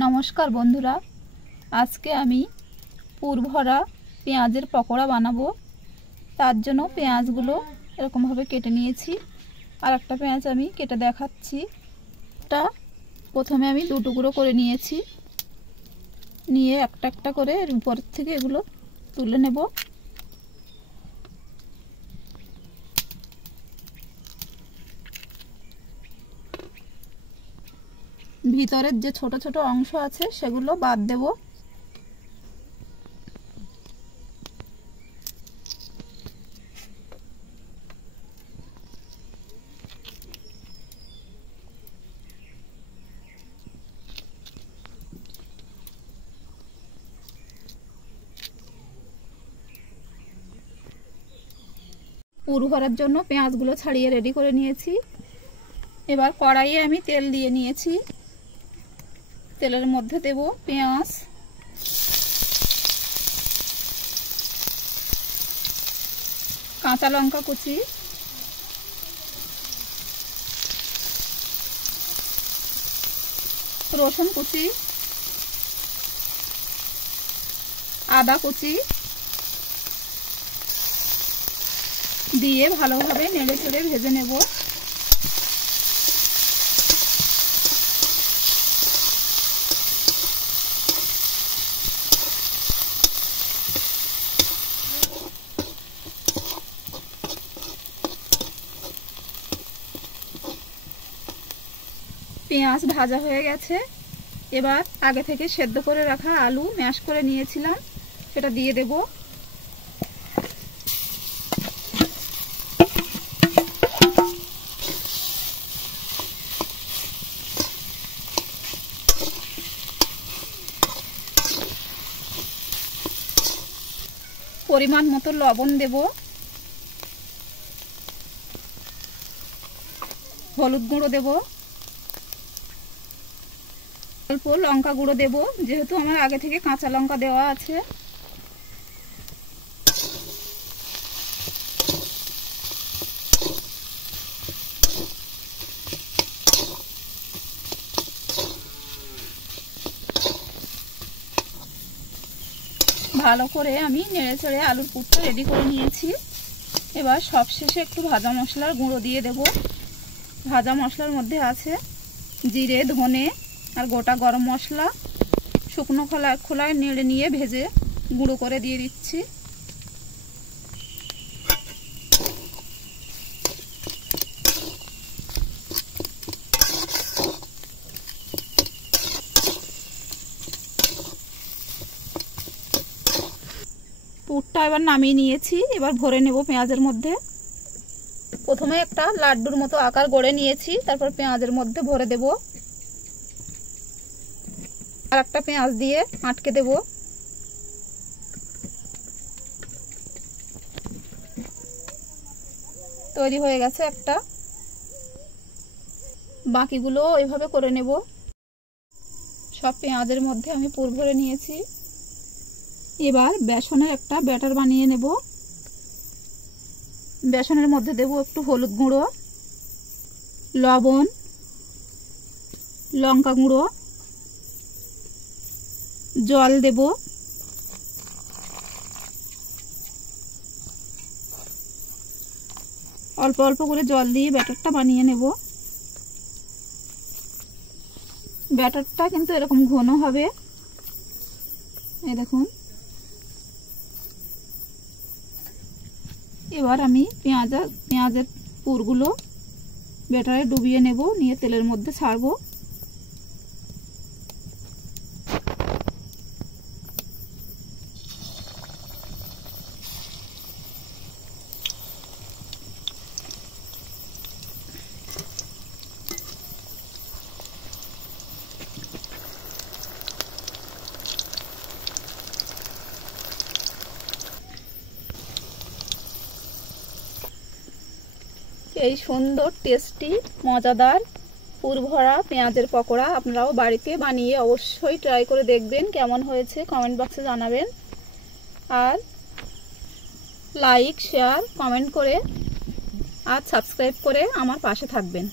नमस्कार बंधुरा आज के आमी पुर भरा पेঁয়াজের पकोड़ा बानाबो। तार जोन्नो पेঁয়াজগুলো एरकम भावे केटे निয়েছি আর একটা পেঁয়াজ আমি কেটে দেখাচ্ছি। এটা প্রথমে আমি দু টুকরো করে নিয়েছি, নিয়ে একটা একটা করে এর উপর থেকে এগুলো তুলে নেব। ভিতরের যে ছোট ছোট অংশ আছে সেগুলো বাদ দেব। পুর ভরার জন্য পেঁয়াজগুলো ছাড়িয়ে রেডি করে নিয়েছি। এবার কড়াইয়ে আমি তেল দিয়ে নিয়েছি। তেলের মধ্যে দেব পেঁয়াজ, কাঁচা লঙ্কা কুচি, রসুন কুচি, আদা কুচি দিয়ে ভালোভাবে নেড়ে চেড়ে ভেজে নেব। পেঁয়াজ ভাজা হয়ে গেছে। এবার আগে থেকে সেদ্ধ করে রাখা আলু ম্যাশ করে নিয়েছিলাম সেটা দিয়ে দেব। পরিমাণ মতো লবণ দেব, হলুদ গুঁড়ো দেব, অল্প লঙ্কা গুঁড়ো দেব যেহেতু আমার আগে থেকে কাঁচা লঙ্কা দেওয়া আছে। ভালো করে আমি নেড়ে চেড়ে আলুর পুরটা রেডি করে নিয়েছি। এবার সবশেষে একটু ভাজা মশলার গুঁড়ো দিয়ে দেব। ভাজা মশলার মধ্যে আছে জিরে, ধনে আর গোটা গরম মশলা। শুকনো খোলায় নেড়ে নিয়ে ভেজে গুঁড়ো করে দিয়ে দিচ্ছি। পুরটা এবার নামিয়ে নিয়েছি। এবার ভরে নেব পেঁয়াজের মধ্যে। প্রথমে একটা লাড্ডুর মতো আকার গড়ে নিয়েছি, তারপর পেঁয়াজের মধ্যে ভরে দেব। আর একটা পেঁয়াজ দিয়ে আটকে দেব। তৈরি হয়ে গেছে একটা। বাকিগুলো এইভাবে করে নেব। সব পেঁয়াজের মধ্যে আমি পুর ভরে নিয়েছি। এবার বেসনের একটা ব্যাটার বানিয়ে নেব। বেসনের মধ্যে দেব একটু হলুদ গুঁড়ো, লবণ, লঙ্কা গুঁড়ো, জল দেব, অল্প অল্প করে জল দিয়ে ব্যাটারটা বানিয়ে নেব। ব্যাটারটা কিন্তু এরকম ঘন হবে, এই দেখুন। এবার আমি পেঁয়াজের পুরগুলো ব্যাটারে ডুবিয়ে নেব, নিয়ে তেলের মধ্যে ছাড়বো। এই সুন্দর টেস্টি মজাদার পুর ভরা পেঁয়াজের পকোড়া আপনারাও বাড়িতে বানিয়ে অবশ্যই ট্রাই করে দেখবেন কেমন হয়েছে কমেন্ট বক্সে জানাবেন। আর লাইক, শেয়ার, কমেন্ট করে আর সাবস্ক্রাইব করে আমার পাশে থাকবেন।